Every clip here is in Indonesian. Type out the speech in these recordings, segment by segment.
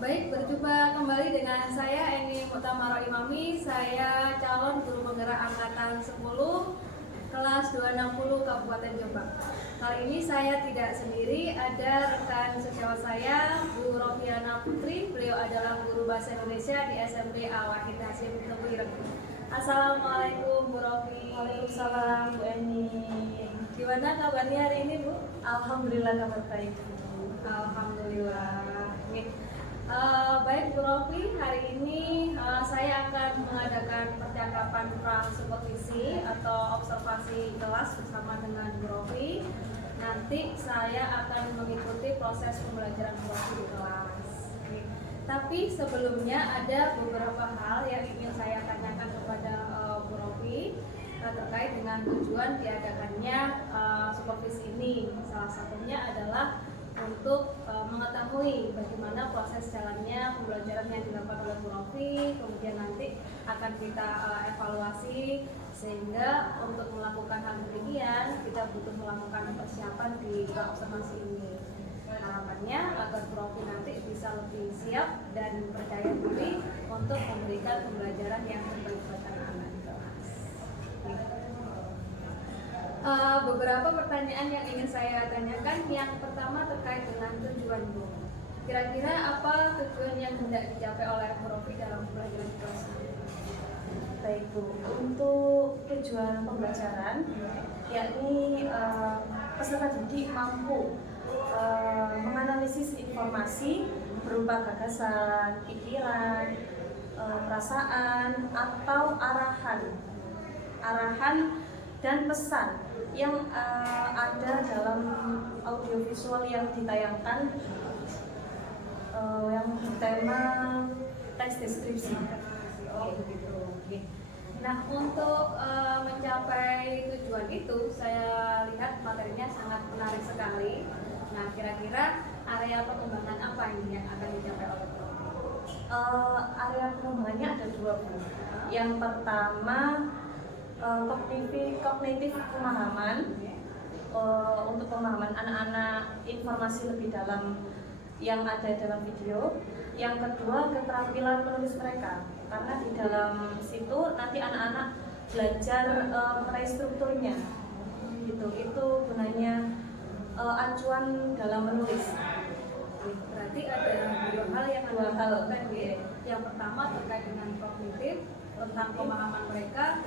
Baik, berjumpa kembali dengan saya Eni Mutamaro Imami. Saya calon guru penggerak angkatan 10 kelas 260 Kabupaten Jombang. Kali ini saya tidak sendiri, ada rekan sejawat saya, Bu Rofiana Putri. Beliau adalah guru bahasa Indonesia di SMP Al-Wahid Hasyim Tebuireng. Assalamualaikum Bu Rofi. Waalaikumsalam Bu Eni. Gimana kabarnya hari ini Bu? Alhamdulillah kabar baik. Alhamdulillah. Baik Bu Rofi, hari ini saya akan mengadakan percakapan pra-supervisi atau observasi kelas bersama dengan Bu Rofi. Nanti saya akan mengikuti proses pembelajaran Bu Rofi di kelas. Tapi sebelumnya ada beberapa hal yang ingin saya tanyakan kepada Bu Rofi terkait dengan tujuan diadakannya supervisi ini. Salah satunya adalah untuk mengetahui bagaimana proses jalannya pembelajaran yang dilakukan oleh Bu Rofi, kemudian nanti akan kita evaluasi, sehingga untuk melakukan hal demikian kita butuh melakukan persiapan di observasi ini. Harapannya agar Bu Rofi nanti bisa lebih siap dan percaya diri untuk memberikan pembelajaran yang terbaik buat anak-anak di kelas. Beberapa pertanyaan yang ingin saya tanyakan. Yang pertama terkait dengan tujuan Bu. Kira-kira apa tujuan yang hendak dicapai oleh Bu Rofi dalam pembelajaran kelas ini? Baik Bu, untuk tujuan pembelajaran yakni peserta didik mampu menganalisis informasi berupa gagasan, pikiran, perasaan atau arahan dan pesan yang ada dalam audiovisual yang ditayangkan yang bertema teks deskripsi. Nah, untuk mencapai tujuan itu, saya lihat materinya sangat menarik sekali. Nah, kira-kira area pengembangan apa ini yang akan dicapai oleh Bu Rofi? Area pengembangannya ada dua Bu. Yang pertama kognitif pemahaman, untuk pemahaman anak-anak informasi lebih dalam yang ada dalam video. Yang kedua keterampilan menulis mereka, karena di dalam situ nanti anak-anak belajar mengenai strukturnya gitu. Itu gunanya acuan dalam menulis. Berarti ada dua hal yang Dua hal. Yang pertama terkait dengan kognitif, tentang pemahaman mereka,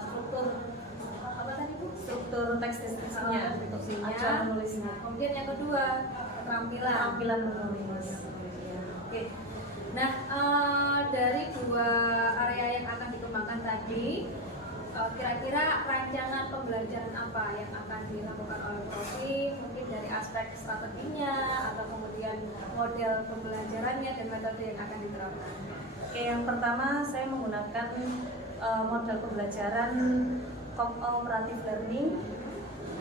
struktur apa tadi Bu? Struktur teks deskripsinya, acuan menulisnya. Kemudian yang kedua keterampilan menulis. Oke. Nah, dari dua area yang akan dikembangkan tadi, kira-kira rancangan pembelajaran apa yang akan dilakukan oleh Bu Rofi? Mungkin dari aspek strateginya atau kemudian model pembelajarannya dan metode yang akan diterapkan. Oke, yang pertama saya menggunakan model pembelajaran cooperative learning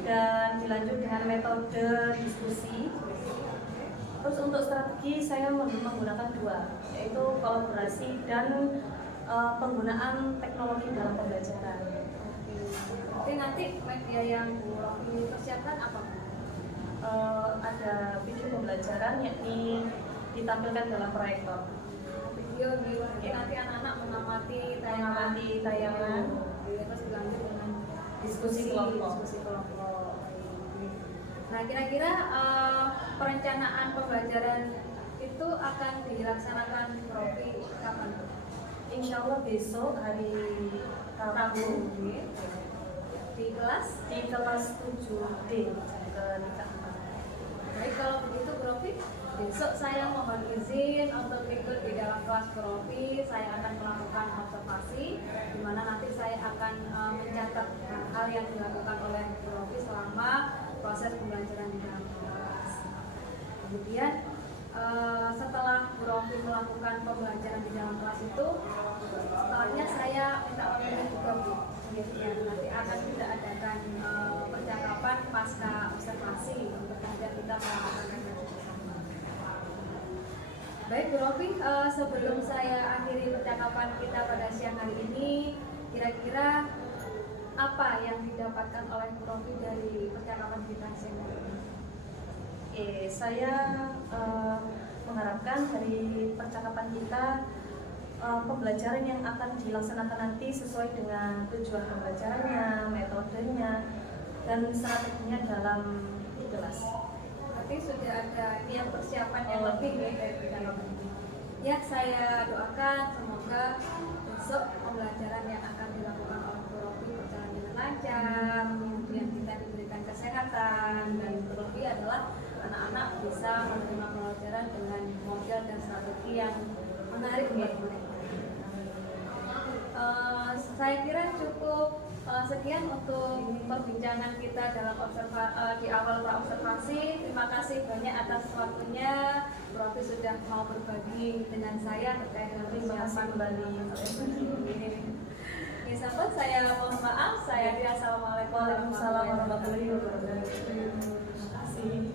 dan dilanjut dengan metode diskusi. Terus untuk strategi saya menggunakan dua, yaitu kolaborasi dan penggunaan teknologi dalam pembelajaran. Oke, nanti media yang Bu Rofi persiapkan apa? Ada video pembelajaran yakni ditampilkan dalam proyektor. Video nanti anak-anak mengamati tayangan, terus dilanjut dengan diskusi kelompok. Nah, kira-kira perencanaan pembelajaran itu akan dilaksanakan Bu Rofi kapan? Insya Allah besok hari Rabu di kelas 7D ke 3. Baik, kalau begitu Bu Rofi, besok saya mohon izin untuk ikut di dalam kelas Profi. Saya akan melakukan observasi, di mana nanti saya akan mencatat hal yang dilakukan oleh Profi selama proses pembelajaran di dalam kelas. Kemudian setelah Profi melakukan pembelajaran di dalam kelas itu, setelahnya saya minta pamit juga Bu. Ya, nanti akan kita adakan percakapan pasca observasi untuk kemudian kita melakukan refleksi bersama. Baik Bu Rofi, sebelum saya akhiri percakapan kita pada siang hari ini, kira-kira apa yang didapatkan oleh Bu Rofi dari percakapan kita siang hari ini? Saya mengharapkan dari percakapan kita pembelajaran yang akan dilaksanakan nanti sesuai dengan tujuan pembelajarannya, metodenya, dan strateginya dalam kelas. Berarti sudah ada niat persiapan yang lebih dari percakapan ini. Ya, saya doakan semoga besok pembelajaran yang akan dilakukan oleh Bu Rofi berjalan dengan lancar, kemudian kita diberikan kesehatan, dan terlebih adalah anak-anak bisa menerima pelajaran dengan model dan strategi yang menarik buat mereka. Saya kira cukup sekian untuk perbincangan kita dalam di awal observasi. Terima kasih banyak atas waktunya. Profi sudah mau berbagi dengan saya terkait dengan persiapan kembali. Sahabat, saya mohon maaf. Saya Ria. Assalamualaikum warahmatullahi wabarakatuh. Terima kasih.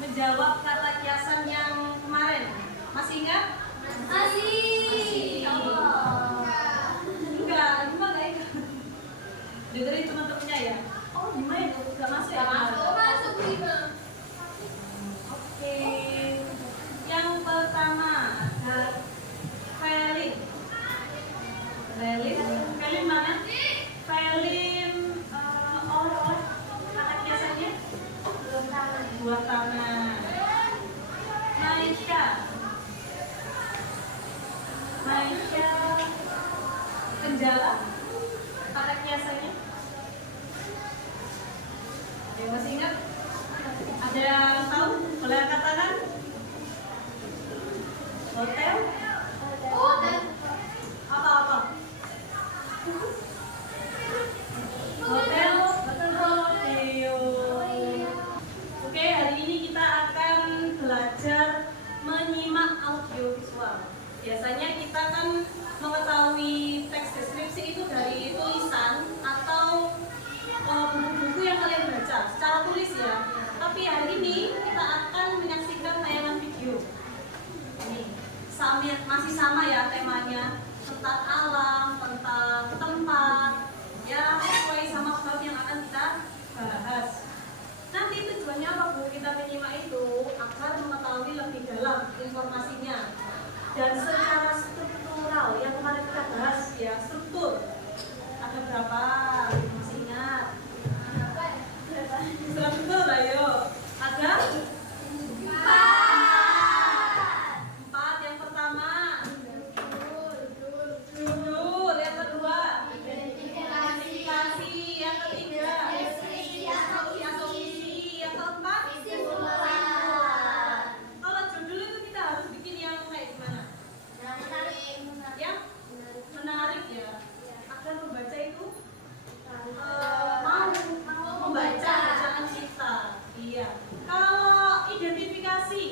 Menjawab kata kiasan yang kemarin. Masih ingat? Masih. Enggak, gimana enggak ingat? Dengerin teman-temannya ya. Oh, gimana? Enggak masuk ya? Masuk lima. Oke. Yang pertama ada Felin. Felin mana? Felin oleh-oleh. Kata kiasannya? Buah tangan. Maisha penjala. Kata kiasannya? Masih Biasanya kita kan mengetahui teks deskripsi itu dari tulisan atau buku-buku yang kalian baca secara tulis ya. Tapi hari ini kita akan menyaksikan tayangan video. Ini masih sama ya temanya, tentang alam, tentang tempat, ya sesuai sama bab yang akan kita bahas. Nanti tujuannya apa Bu? Kita menyimak itu agar mengetahui lebih dalam informasinya. Dan secara struktural yang kemarin kita bahas ya, struktur. Ada berapa? Masih ingat? Struktur ayo. Ada? Empat. Yang pertama judul, yang kedua identifikasi, yang ketiga asumsi, yang keempat kesimpulan. Kalau judul itu kita harus bikin yang kayak gimana? Yang menarik ya, agar membaca itu mau membaca bacaan kita. Iya. Kalau identifikasi,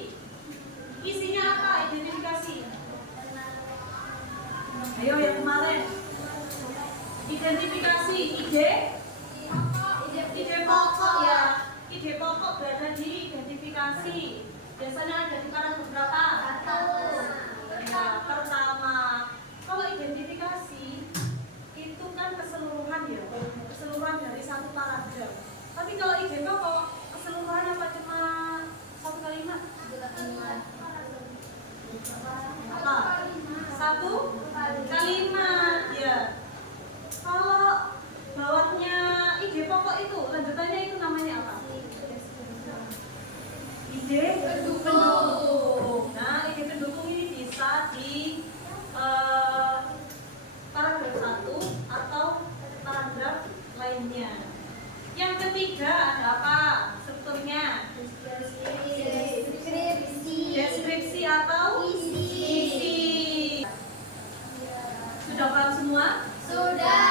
isinya apa identifikasi? Ayo yang kemarin. Identifikasi ide pokok ya. Ide pokok berada di identifikasi. Biasanya ada di paragraf berapa? Ya, pertama. Kalau identifikasi itu kan keseluruhan ya, keseluruhan dari satu paragraf. Tapi kalau ide pokok keseluruhan apa cuma satu kalimat? Apa? Satu kalimat ya. Kalau bawahnya ide pokok itu lanjutannya itu namanya apa? Ide pendukung. Nah, ide pendukung ini bisa di paragraf 1 atau paragraf lainnya. Yang ketiga ada apa? Strukturnya deskripsi atau isi. Sudah paham semua? Sudah.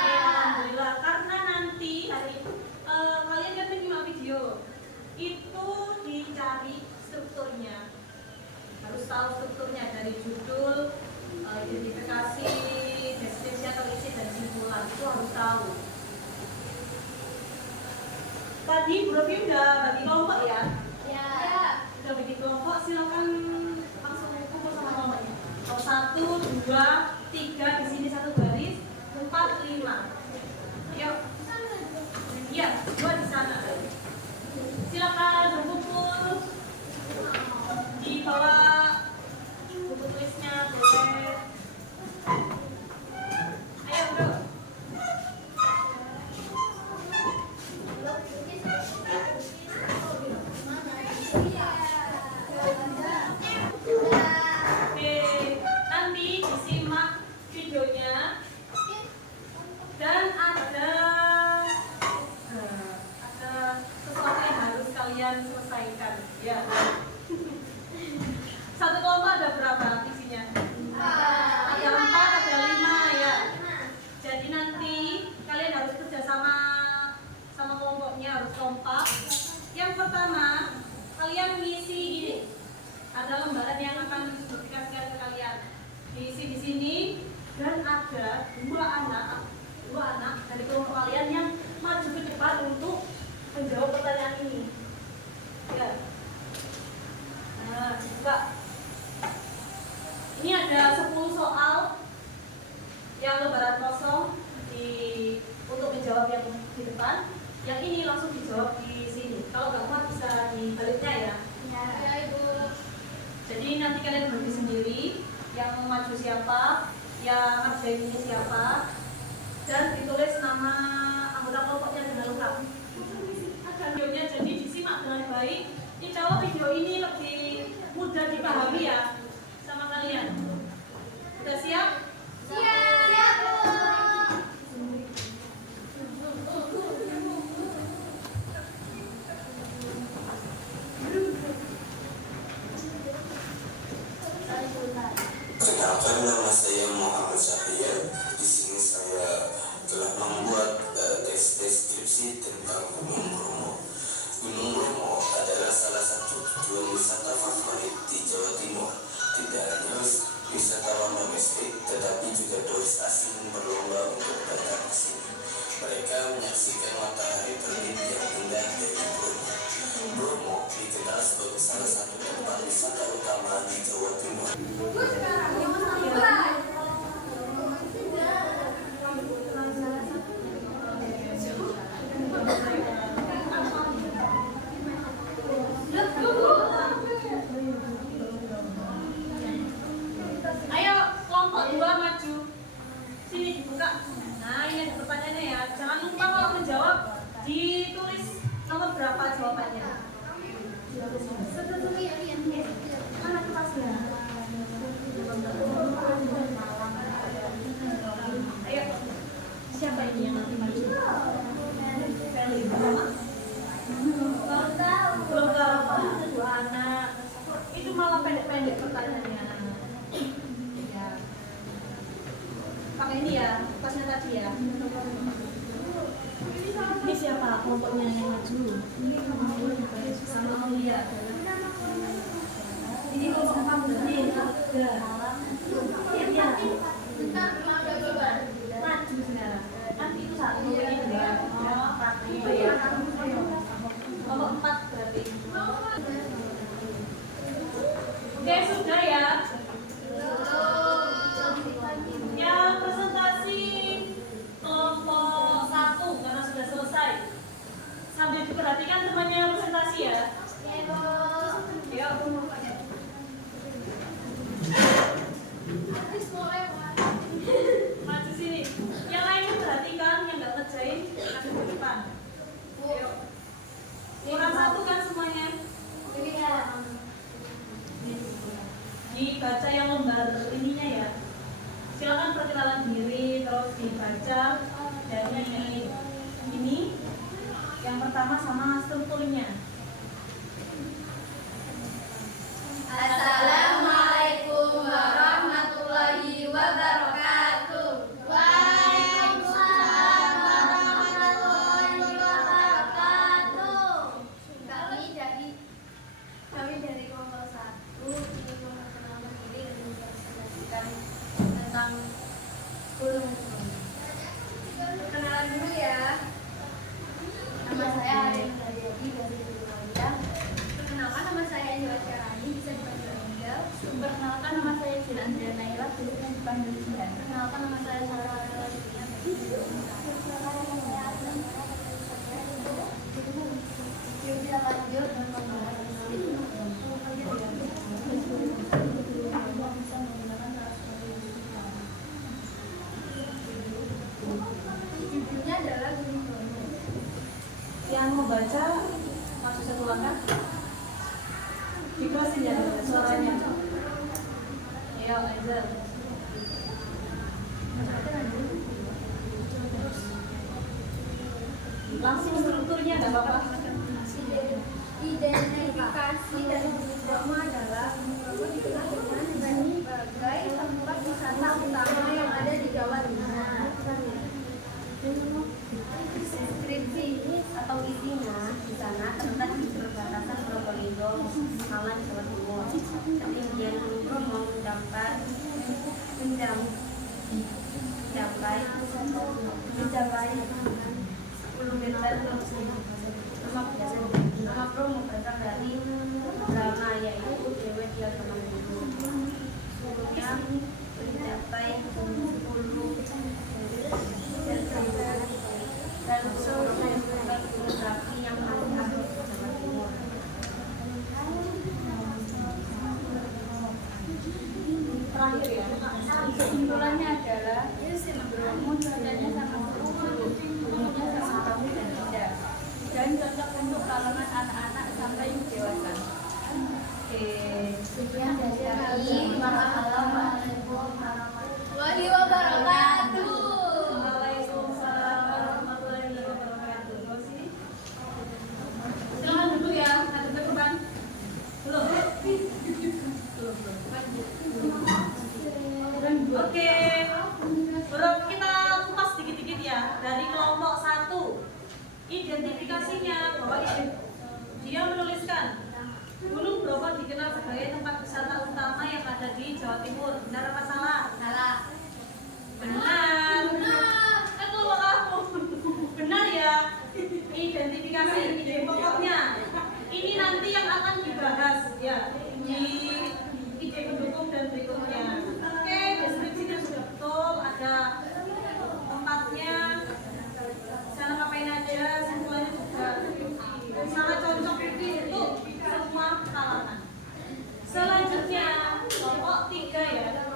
Oke, alhamdulillah. Karena nanti kalian kan menyimak video itu dicari strukturnya. Harus tahu strukturnya dari judul, identifikasi, deskripsi atau isi dan kesimpulan. Itu harus tahu. Tadi Bu Rofi udah bagi kelompok ya? Ya. Udah bagi kelompok, silakan langsung kumpul sama kelompoknya. Kalau 1, 2, 3 di sini satu garis, 4, 5. Yuk. Iya, 2 di sana. Silakan berkumpul di bawah buku tulisnya boleh. Ayo bro. Oke, nanti disimak videonya dan ada sesuatu yang harus kalian selesaikan ya. Satu kelompok ada berapa isinya? Ada 4, ada 5 ya. Jadi nanti kalian harus kerja sama kelompoknya, harus kompak. Yang pertama, kalian ngisi ini. Ada lembaran yang akan didiskusikan ke kalian. Diisi di sini dan ada dua anak dari kelompok kalian yang maju ke depan untuk menjawab pertanyaan ini. Ya. Nah, coba. Ini ada 10 soal yang lembaran kosong untuk menjawab yang di depan. Yang ini langsung dijawab di sini. Kalau nggak kuat bisa dibaliknya ya. Ya, Ibu. Jadi nanti kalian bagi sendiri yang maju siapa, yang ngerjain ini siapa, dan ditulis nama anggota kelompoknya dengan lengkap. Ada videonya, jadi disimak dengan baik. Insya Allah video ini lebih mudah dipahami ya sama kalian. Udah siap? Siap, Bu. Perkenalkan, nama saya Muhammad Syahriar. Di sini saya telah membuat teks deskripsi tentang Gunung Bromo. Gunung Bromo adalah salah satu tujuan wisata favorit di Jawa Timur. Tidak hanya malah pendek-pendek pertanyaannya. Ya. Pakai ini ya, pasnya tadi ya. Ini siapa kelompoknya yang maju? Ini sama Aulia. Ini kelompok kamu ini tiga. Iya. Maju sekarang. Kan itu satu, ini dua. Itu ya. Kelompok 4 berarti. Oke, sudah ya. Yang presentasi kelompok 1 karena sudah selesai. Sambil diperhatikan temannya presentasi ya. Yuk. Maju sini. Yang lainnya perhatikan, yang nggak ngerjain nanti ke depan. Yuk. Kurang 1 kan semuanya? Dibaca yang lembar ininya ya. Silakan perkenalan diri terus dibaca dari ini yang pertama sama strukturnya. Assalamualaikum warahmatullahi wabarakatuh. Waalaikumsalam warahmatullahi wabarakatuh. Kami dari kelompok 1 ingin memperkenalkan diri dan mempresentasikan tentang kurikulum. Kenalan dulu ya. Nama saya Arif Haryadi dari Indonesia. Perkenalkan, nama saya Indra Syarani, bisa dipanggil Angel. Perkenalkan, nama saya Jilandria Naila, bisa dipanggil Jilan. Perkenalkan, nama saya Sarah Lalina. Yuk kita lanjut dan membahas judulnya adalah kurikulum. Yang membaca masuk satu langkah. Dikerasin ya suaranya. Ayo, Aizel. Langsung strukturnya nggak apa-apa. Identifikasi dari Bromo adalah Bromo dikenal dengan sebagai tempat wisata utama yang ada di Jawa Timur. Deskripsi ini atau isinya di sana terletak di perbatasan Probolinggo, Malang, Jawa Timur. Ketinggian Gunung Bromo mencapai 10 meter. Nama Bromo berasal dari Brahma, yaitu dewa di agama Hindu. Suhunya mencapai 10 dan merupakan gunung berapi yang paling aktif di Jawa Timur. Terakhir ya. Kesimpulannya adalah Bromo cuacanya sangat sejuk, gunungnya sangat kamu dan indah, dan cocok untuk kalangan anak-anak sampai dewasa. Oke. Sekian dari kami. Wassalamualaikum warahmatullahi wabarakatuh. Waalaikumsalam warahmatullahi wabarakatuh. Bawa sini. Silakan dulu ya, ada depan. Belum. Oke. Bro, kita kupas dikit-dikit ya dari kelompok 1. Identifikasinya bahwa dia menuliskan Gunung Bromo dikenal sebagai tempat wisata utama yang ada di Jawa Timur. Benar apa salah? Salah. Benar. Kan kelompok kamu. Benar ya. Identifikasi ide pokoknya. Ini nanti yang akan dibahas ya di ide pendukung dan berikutnya. Oke, deskripsinya sudah betul. Ada tempatnya. Sana ngapain aja, semuanya juga sangat cocok untuk semua kalangan. Selanjutnya kelompok 3 ya.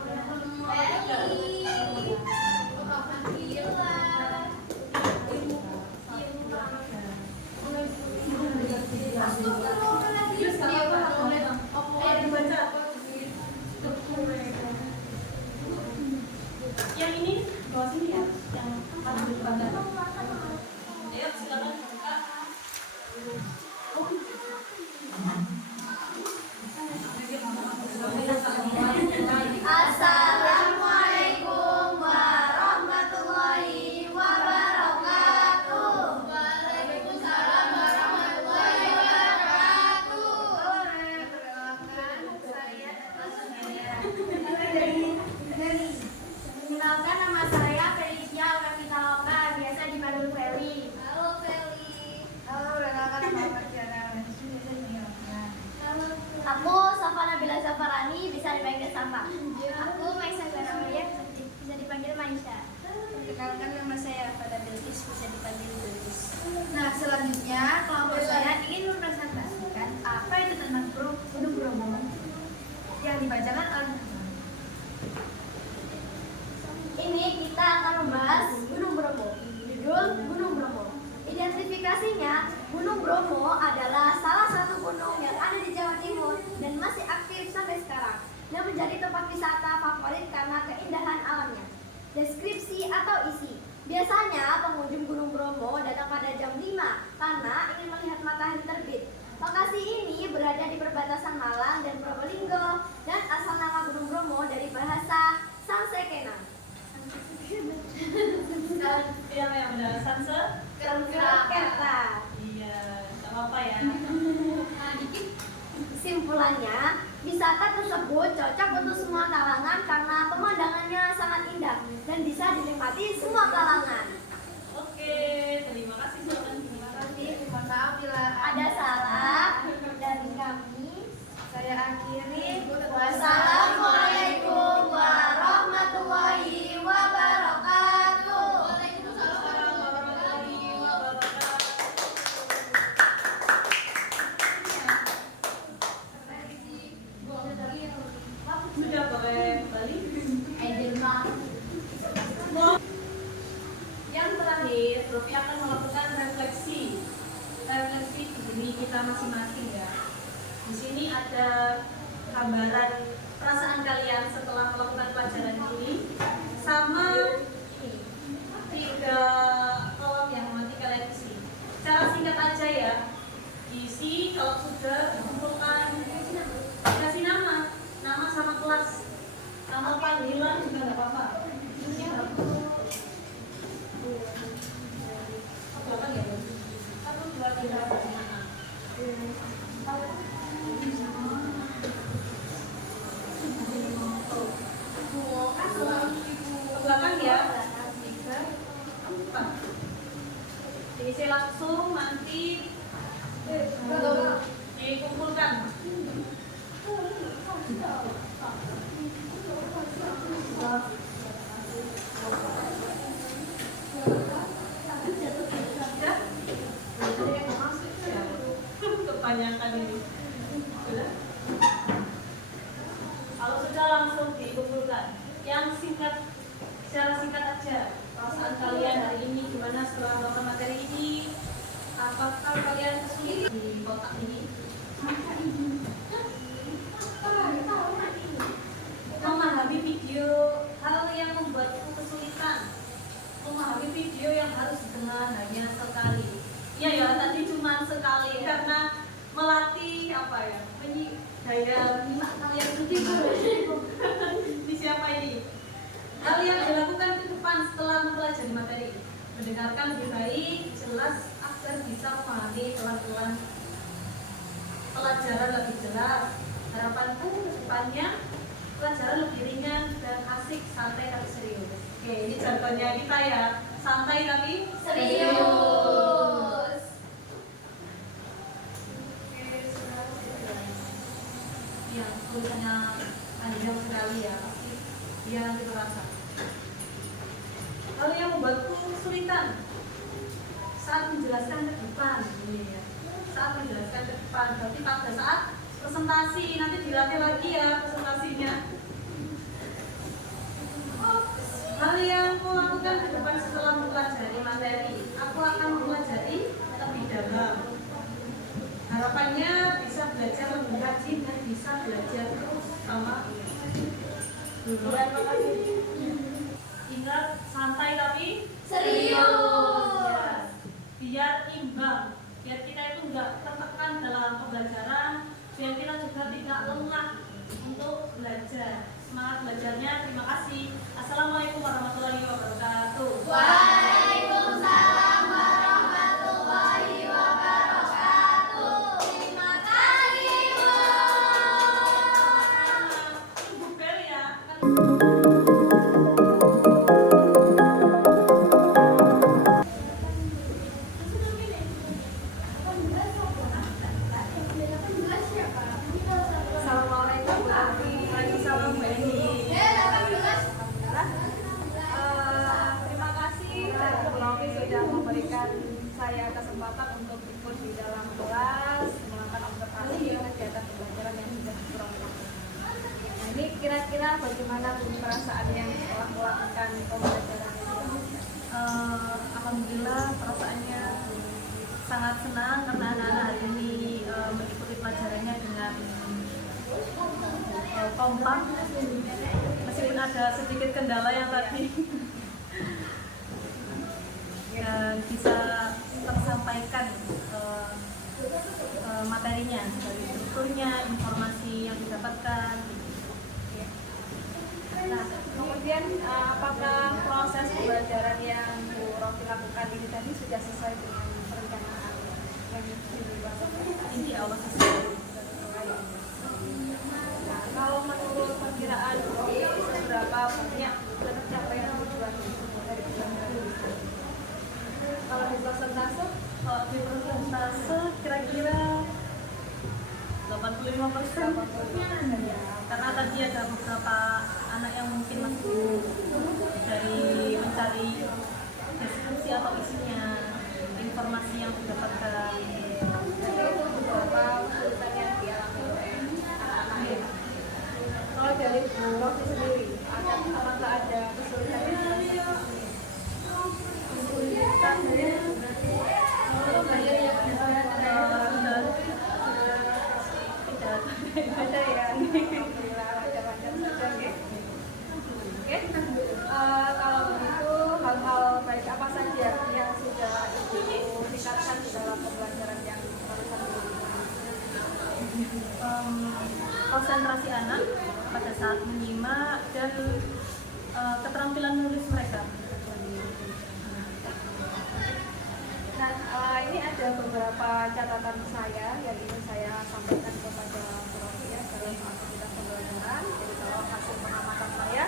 Aku Safa Nabila Zafarani, bisa dipanggil Safa. Aku Maisa Zahra Maria, bisa dipanggil Maisha. Perkenalkan, nama saya Fada Bilqis, bisa dipanggil Bilqis. Nah, selanjutnya kelompok saya ingin mempresentasikan apa itu tentang Gunung Bromo yang dibacakan oleh. Ini kita akan membahas Gunung Bromo. Judul Gunung Bromo. Identifikasinya, Gunung Bromo adalah salah satu gunung yang ada di Jawa Timur dan masih aktif sampai sekarang, yang menjadi tempat wisata favorit karena keindahan alamnya. Deskripsi atau isi. Biasanya pengunjung Gunung Bromo datang pada jam 5 karena ingin melihat matahari terbit. Lokasi ini berada di perbatasan Malang dan Probolinggo, dan asal nama Gunung Bromo dari bahasa Sansekerta. Yang benar Sanse? Kerta. Iya, nggak apa-apa ya. Kesimpulannya, wisata tersebut cocok untuk semua kalangan karena pemandangannya sangat indah dan bisa dinikmati semua kalangan. Oke, terima kasih Sultan. Terima kasih. Mohon maaf bila ada salah dari kami. Saya akhiri. Wassalamualaikum warahmatullahi wabarakatuh. Warahmatullahi wabarakatuh. Sudah boleh kembali. Yang terakhir, Rofi akan melakukan refleksi diri kita masing-masing ya. Di sini ada gambaran perasaan kalian setelah melakukan pelajaran ini, sama ini 3 kolom yang nanti kalian isi. Cara singkat aja ya, isi. Kalau sudah dikumpulkan, kasih nama sama kelas, nama panggilan juga nggak apa-apa. Berapa ya? 1, 2, 3, 4, 5. Ke belakang ya. 3, 4. Diisi langsung, nanti dikumpulkan. Kebanyakan ini. Sudah? Kalau sudah langsung dikumpulkan. Yang singkat, secara singkat aja. Perasaan kalian hari ini gimana setelah melakukan materi ini? Apakah kalian kesulitan di kotak ini? Memahami video, hal yang membuatku kesulitan. Memahami video yang harus didengar hanya sekali. Iya ya, tadi cuma sekali karena melatih apa ya? Daya menyimak kalian sendiri. Di siapa ini? Hal yang dilakukan ke depan setelah mempelajari materi. Mendengarkan lebih baik, jelas agar bisa memahami pelan-pelan pelajaran lebih jelas. Harapanku ke depannya pelajaran lebih ringan dan asik, santai tapi serius. Oke, ini contohnya kita ya, santai tapi Serius. yang tulisannya panjang sekali ya, pasti dia nanti terasa. Lalu yang membuatku kesulitan saat menjelaskan ke depan, ini ya, saat menjelaskan ke depan, berarti pada saat presentasi nanti dilatih lagi ya presentasinya. Hal yang aku lakukan ke depan setelah mempelajari materi, aku akan mempelajari lebih dalam. Harapannya bisa belajar lebih rajin dan bisa belajar terus sama guru. Ingat, santai tapi Serius. Ya, biar imbang, biar kita itu enggak tertekan dalam pembelajaran, biar kita juga tidak lengah untuk belajar. Semangat belajarnya. Terima kasih. Assalamualaikum warahmatullahi wabarakatuh. Waalaikumsalam warahmatullahi wabarakatuh. Terima kasih, Bu. Ibu Bel ya. Sudah sebelumnya bagaimana perasaannya setelah melakukan pembelajaran ini? Alhamdulillah perasaannya sangat senang karena anak-anak hari ini mengikuti pelajarannya dengan kompak, meskipun ada sedikit kendala yang tadi dan bisa tersampaikan materinya dari strukturnya, informasi yang didapatkan. Nah, kemudian apakah proses pembelajaran yang Bu Rofi lakukan ini tadi sudah sesuai dengan perencanaan yang dibuat? Ini awal sesuai. Nah, kalau menurut perkiraan Bu Rofi seberapa banyak pencapaian tujuan dari pembelajaran ini? Kalau di persentase? Kalau di persentase kira-kira 85%. Karena tadi ada beberapa anak yang mungkin masih dari mencari deskripsi atau isinya, informasi yang didapatkan. Jadi itu beberapa kesulitan yang dialami oleh anak-anak ya. Kalau dari Bu Rofi sendiri, apakah ada kesulitan yang dirasakan? Kesulitannya tidak Ada ya, alhamdulillah lancar-lancar saja ya. Oke, kalau begitu hal-hal baik apa saja yang sudah Ibu tingkatkan di dalam pembelajaran yang barusan konsentrasi anak pada saat menyimak dan keterampilan menulis mereka. Nah, ini ada beberapa catatan saya yang ingin saya sampaikan kepada Bu Rofi ya dalam aktivitas pembelajaran. Jadi kalau hasil pengamatan saya,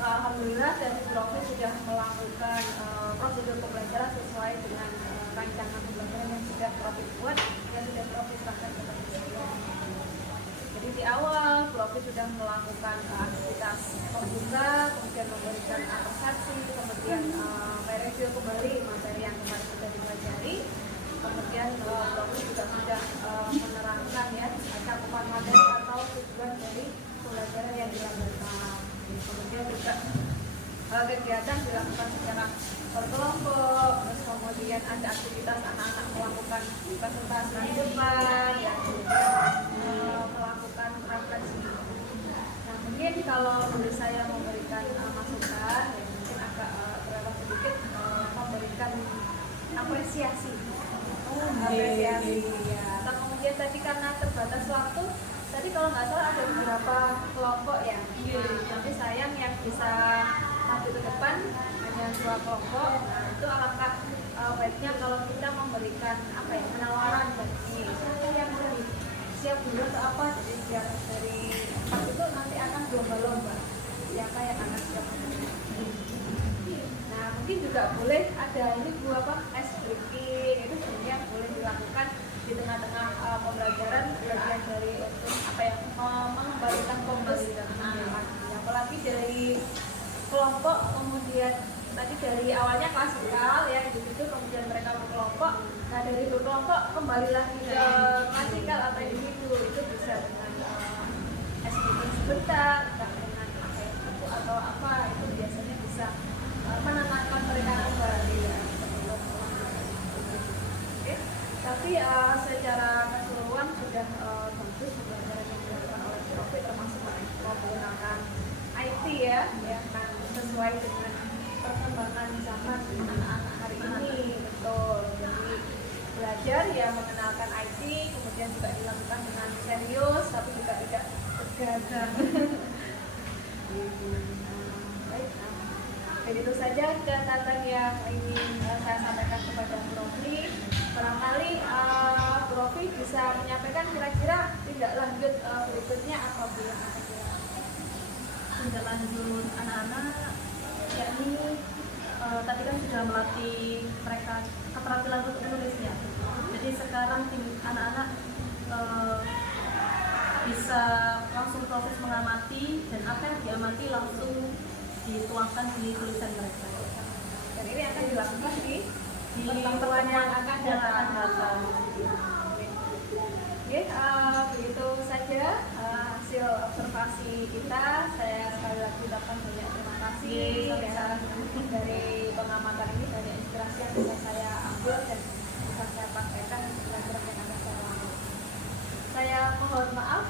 alhamdulillah dari Bu Rofi sudah melakukan prosedur pembelajaran sesuai dengan rancangan pembelajaran yang sudah Bu Rofi buat dan sudah Bu Rofi serahkan kepada saya. Jadi di awal Bu Rofi sudah melakukan aktivitas pembuka, kemudian memberikan apresiasi, kemudian mereview kembali materi yang kemarin sudah dipelajari. Kemudian Bu Rofi juga sudah menerangkan ya cakupan materi atau tujuan dari pembelajaran yang dilakukan. Kemudian juga kegiatan dilakukan secara berkelompok, terus kemudian ada aktivitas anak-anak melakukan presentasi di depan, ya, melakukan refleksi. Nah, mungkin kalau dari saya memberikan masukan, ya mungkin agak berapa sedikit memberikan apresiasi. Apresiasi, ya. Atau kemudian tadi karena terbatas waktu, tadi kalau nggak salah ada beberapa kelompok ya. Tapi sayang yang bisa maju ke depan hanya 2 kelompok. Nah, itu alangkah baiknya kalau kita memberikan apa ya penawaran dari ini. Siapa yang lebih siap dulu atau apa? Jadi biar dari 4 itu nanti akan lomba-lomba. Siapa yang akan siap dulu. Nah, mungkin juga boleh ada ini Bu apa ice breaking itu sebenarnya boleh dilakukan di tengah-tengah pembelajaran bagian dari untuk apa ya mengembalikan fokus anak-anak. Apalagi dari kelompok kemudian tadi dari awalnya klasikal ya gitu kemudian mereka berkelompok. Nah dari berkelompok kembali lagi ke klasikal atau individu itu bisa dengan ice breaking sebentar, dengan apa ya buku atau apa itu biasanya bisa menenangkan mereka kembali ya. Oke. Tapi secara keseluruhan sudah bagus pembelajaran yang dilakukan oleh Bu Rofi termasuk menggunakan IT ya, kan sesuai dengan perkembangan zaman anak-anak hari ini betul. Jadi belajar ya mengenalkan IT, kemudian juga dilakukan dengan serius tapi juga tidak tegang. Baik, jadi itu saja catatan yang ingin saya sampaikan kepada Bu Rofi. Barangkali Bu Rofi bisa menyampaikan kira-kira tindak lanjut berikutnya apabila tindak lanjut anak-anak yakni tadi kan sudah melatih mereka keterampilan untuk menulisnya. Jadi sekarang anak-anak bisa langsung proses mengamati dan apa yang diamati langsung dituangkan di tulisan mereka. Dan ini akan dilakukan di pertemuan yang akan datang. Oke, begitu saja hasil observasi kita. Saya mengucapkan banyak terima kasih dari pengamatan ini, banyak inspirasi yang bisa saya ambil dan bisa saya pakaikan kira-kira yang akan saya lakukan. Saya mohon maaf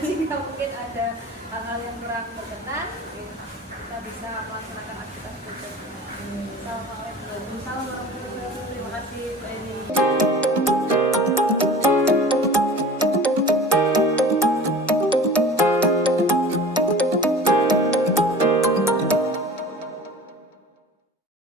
jika mungkin ada hal-hal yang kurang berkenan. Kita bisa melaksanakan aktivitas berikutnya. Assalamualaikum warahmatullahi wabarakatuh. Terima kasih Bu Eni.